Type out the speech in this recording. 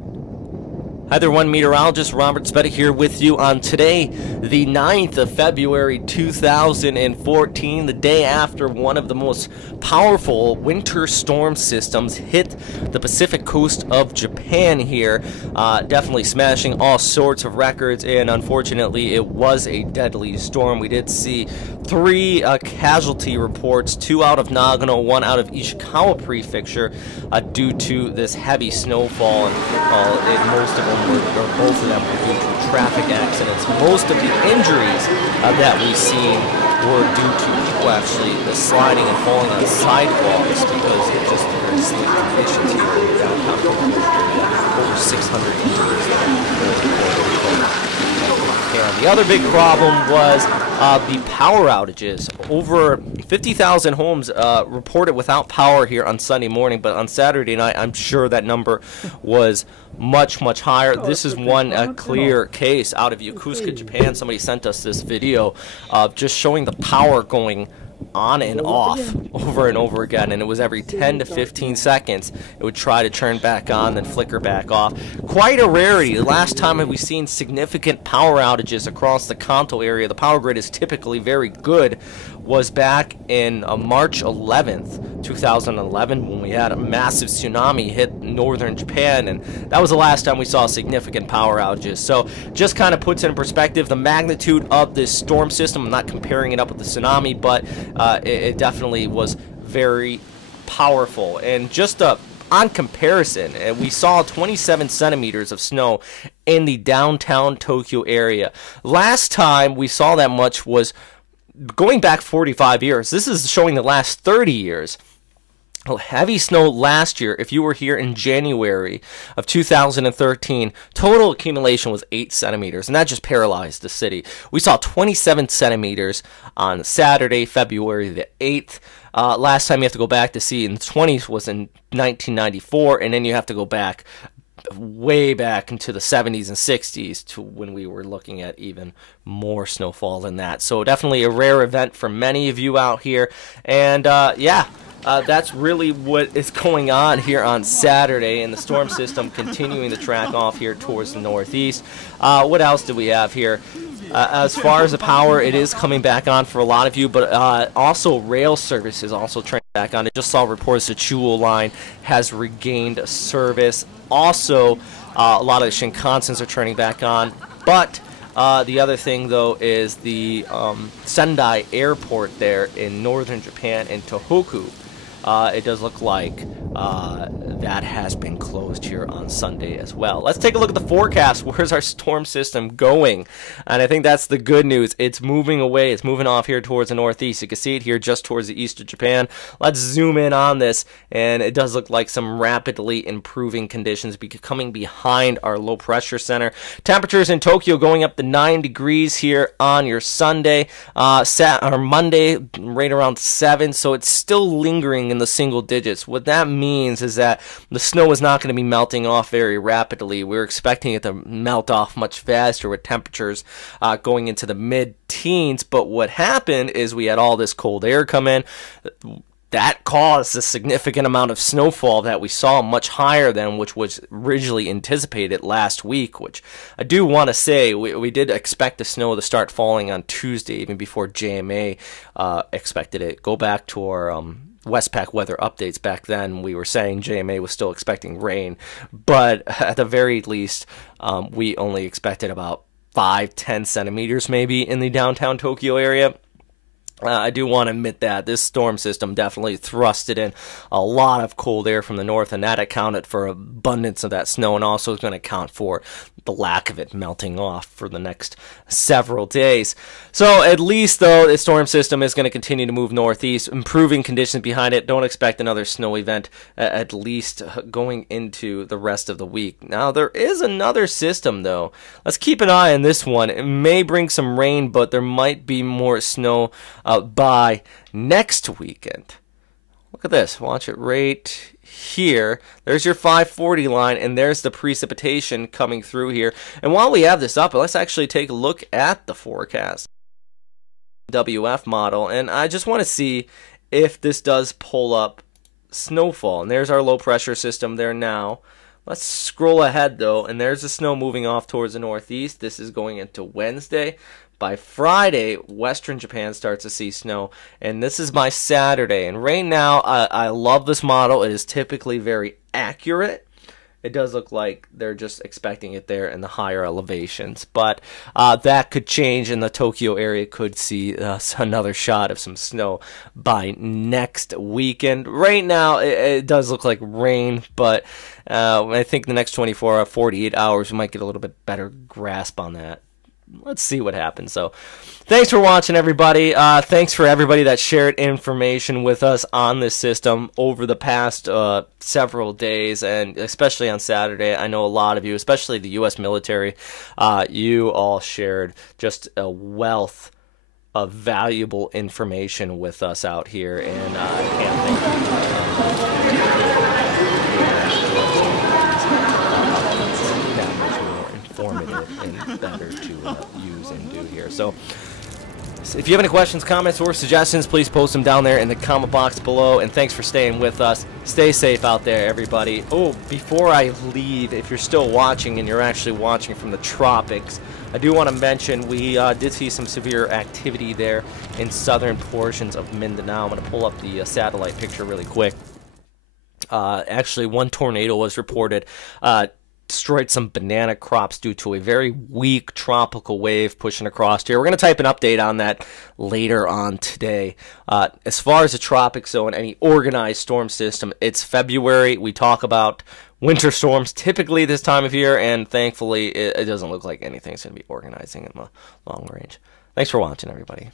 Hi there, one meteorologist Robert Spetta here with you on today, the 9th of February 2014, the day after one of the most powerful winter storm systems hit the Pacific coast of Japan here, definitely smashing all sorts of records, and unfortunately it was a deadly storm. We did see 3 casualty reports, 2 out of Nagano, 1 out of Ishikawa Prefecture, due to this heavy snowfall, and most of them or both of them were due to traffic accidents. Most of the injuries that we've seen were due to people actually sliding and falling on sidewalks because of just the very slick conditions here in downtown Tokyo. Over 600 injuries. And the other big problem was the power outages. Over 50,000 homes reported without power here on Sunday morning, but on Saturday night, I'm sure that number was much higher. This is one clear case out of Yokosuka, Japan. Somebody sent us this video of just showing the power going on and off over and over again, and it was every 10 to 15 seconds it would try to turn back on, then flicker back off. Quite a rarity. The last time we've seen significant power outages across the Kanto area, the power grid is typically very good, was back in March 11th, 2011, when we had a massive tsunami hit northern Japan, and that was the last time we saw significant power outages. So just kind of puts in perspective the magnitude of this storm system. I'm not comparing it up with the tsunami, but it definitely was very powerful. And just on comparison, we saw 27 centimeters of snow in the downtown Tokyo area. Last time we saw that much was going back 45 years. This is showing the last 30 years. Heavy snow last year, if you were here in January of 2013, total accumulation was 8 centimeters, and that just paralyzed the city. We saw 27 centimeters on Saturday, February the 8th. Last time you have to go back to see in the 20s was in 1994, and then you have to go back way back into the 70s and 60s to when we were looking at even more snowfall than that. So definitely a rare event for many of you out here, and that's really what is going on here on Saturday, and the storm system continuing to track off here towards the northeast. What else do we have here? As far as the power, it is coming back on for a lot of you, but also rail service is also turning back on. I just saw reports the Chuo line has regained service. Also, a lot of the Shinkansens are turning back on, but the other thing, though, is the Sendai airport there in northern Japan, in Tohoku. It does look like that has been closed here on Sunday as well. Let's take a look at the forecast. Where's our storm system going? And I think that's the good news. It's moving away. It's moving off here towards the northeast. You can see it here just towards the east of Japan. Let's zoom in on this, and it does look like some rapidly improving conditions coming behind our low pressure center. Temperatures in Tokyo going up to 9 degrees here on your Sunday, or Monday, right around 7, so it's still lingering in the single digits. What that means is that the snow is not going to be melting off very rapidly. We're expecting it to melt off much faster with temperatures going into the mid-teens, but what happened is we had all this cold air come in. That caused a significant amount of snowfall that we saw, much higher than which was originally anticipated last week, which I do want to say we did expect the snow to start falling on Tuesday, even before JMA expected it. Go back to our Westpac weather updates. Back then we were saying JMA was still expecting rain, but at the very least we only expected about 5-10 centimeters maybe in the downtown Tokyo area. I do want to admit that this storm system definitely thrusted in a lot of cold air from the north, and that accounted for abundance of that snow, and also is going to account for the lack of it melting off for the next several days. So at least, though, the storm system is going to continue to move northeast, improving conditions behind it. Don't expect another snow event, at least going into the rest of the week. Now, there is another system, though. Let's keep an eye on this one. It may bring some rain, but there might be more snow by next weekend. Look at this. Watch it right here. There's your 540 line, and there's the precipitation coming through here. And while we have this up, let's actually take a look at the forecast WF model, and I just want to see if this does pull up snowfall. And there's our low pressure system there now. Let's scroll ahead, though, and there's the snow moving off towards the northeast. This is going into Wednesday. By Friday, western Japan starts to see snow, and this is by Saturday. And right now, I love this model. It is typically very accurate. It does look like they're just expecting it there in the higher elevations. But that could change, and the Tokyo area could see another shot of some snow by next weekend. Right now, it does look like rain, but I think the next 24 or 48 hours, we might get a little bit better grasp on that. Let's see what happens. So thanks for watching, everybody. Thanks for everybody that shared information with us on this system over the past several days, and especially on Saturday. I know a lot of you, especially the U.S. military, you all shared just a wealth of valuable information with us out here, and I can't informative and better to use and do here. So if you have any questions, comments, or suggestions, please post them down there in the comment box below. And thanks for staying with us. Stay safe out there, everybody. Oh, before I leave, if you're still watching and you're actually watching from the tropics, I do want to mention we did see some severe activity there in southern portions of Mindanao. I'm going to pull up the satellite picture really quick. Actually, one tornado was reported. Destroyed some banana crops due to a very weak tropical wave pushing across here. We're going to type an update on that later on today. As far as the tropic zone, any organized storm system, it's February. We talk about winter storms typically this time of year, and thankfully it doesn't look like anything's going to be organizing in the long range. Thanks for watching, everybody.